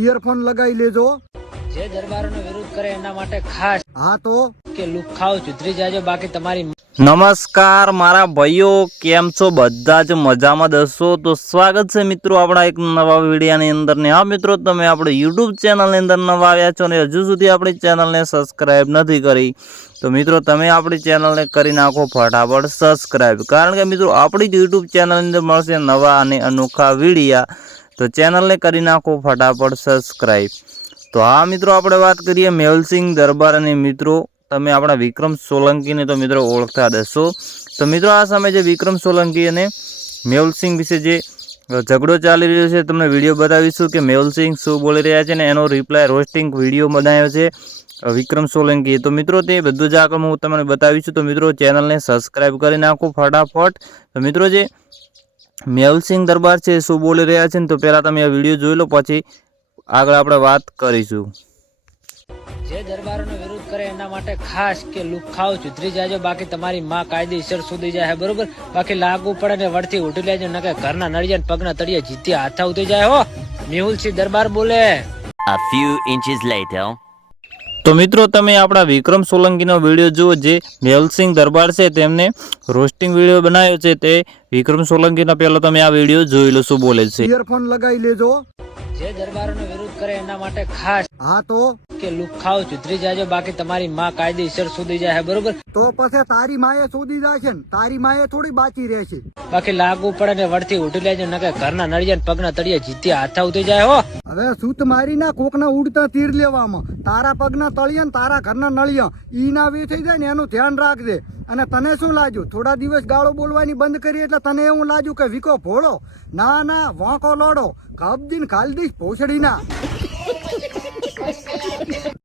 Earphone લગાવી લેજો. જે દરબારોનો વિરોધ કરે એના માટે ખાસ હા તો કે લુખાઓ સુધરી જાજો, બાકી તમારી નમસ્કાર મારા ભાઈઓ, કેમ છો? બધા જ મજામાં દસો. તો સ્વાગત છે મિત્રો આપણા એક નવા વિડીયોની અંદર ને હા મિત્રો, તમે આપણે યુટ્યુબ ચેનલની અંદર નવા આવ્યા છો ને હજુ સુધી આપણી ચેનલને સબસ્ક્રાઈબ નથી કરી તો મિત્રો તમે આપણી ચેનલને કરી નાખો ફટાફટ સબસ્ક્રાઈબ, કારણ કે મિત્રો આપણી યુટ્યુબ ચેનલની અંદર મળશે નવા અને અનોખા વિડીયા, તો ચેનલને કરી નાખો ફટાફટ સબસ્ક્રાઈબ. તો હા મિત્રો, આપણે વાત કરીએ મેહુલસિંહ દરબાર અને મિત્રો તમે આપણા વિક્રમ સોલંકીને તો મિત્રો ઓળખતા હશો. તો મિત્રો આ સમયે જે વિક્રમ સોલંકી અને મેહુલસિંહ વિશે જે ઝઘડો ચાલી રહ્યો છે તમને વિડીયો બતાવીશું કે મેહુલસિંહ શું બોલી રહ્યા છે ને એનો રિપ્લાય રોસ્ટિંગ વિડીયો બનાવ્યો છે વિક્રમ સોલંકીએ. તો મિત્રો તે બધું જ આગળ હું તમને બતાવીશું. તો મિત્રો ચેનલને સબસ્ક્રાઈબ કરી નાખો ફટાફટ. તો મિત્રો જે મેહુલસિંહ દરબાર છે શું બોલી રહ્યા છે ને તો પહેલાં તમે આ વિડીયો જોઈ લો, પછી આગળ આપણે વાત કરીશું. જે દરબારોનો વિરોધ કરે એના માટે ખાસ કે લુખાઓ સુધરી જાજો, બાકી તમારી માં કાયદેસર સુધી જાય બરોબર. બાકી લાગુ પડે ને વળથી ઉઠી લેજો, નકે ઘરના નળિયા પગના તળિયે જીતી હાથા ઉતરી જાય હો. મેહુલસિંહ દરબાર બોલે. A few inches later. તો મિત્રો તમે આપણા વિક્રમ સોલંકીનો વિડીયો જુઓ, જે મેહુલસિંહ દરબાર છે તેમને રોસ્ટિંગ વિડીયો બનાવ્યો છે તે વિક્રમ સોલંકીનો પહેલો તમે આ વિડીયો જોઈ લો શું બોલે છે. ઇયરફોન લગાવી લેજો. જે દરબારોનો વિરોધ કરે એના માટે ખાસ હા તો કે લુખાઓ સુધરી જાજો, બાકી તમારી માં કાયદેસર સુધી જાય બરોબર. તો પછી તારી માએ શોધી જશે ને તારી માએ થોડી બાકી રહેશે. બાકી લાગુ પડે ને વળથી ઉઠી લેજો, નકે ઘરના નળિયા પગના તળિયે જીતી હાથા ઉતરી જાય હો. હવે સૂત મારી ના કોકના ઉડતા તીર લેવામાં તારા પગના તળિયા ને તારા ઘરના નળિયા ઈ ના વે થઈ જાય ને એનું ધ્યાન રાખજે. અને તને શું લાગ્યું, થોડા દિવસ ગાળો બોલવાની બંધ કરી એટલે તને એવું લાગ્યું કે વિકો ભોળો? ના ના, વાંકો લોડો કબદીન ખાલદીશ ભોસડી ના.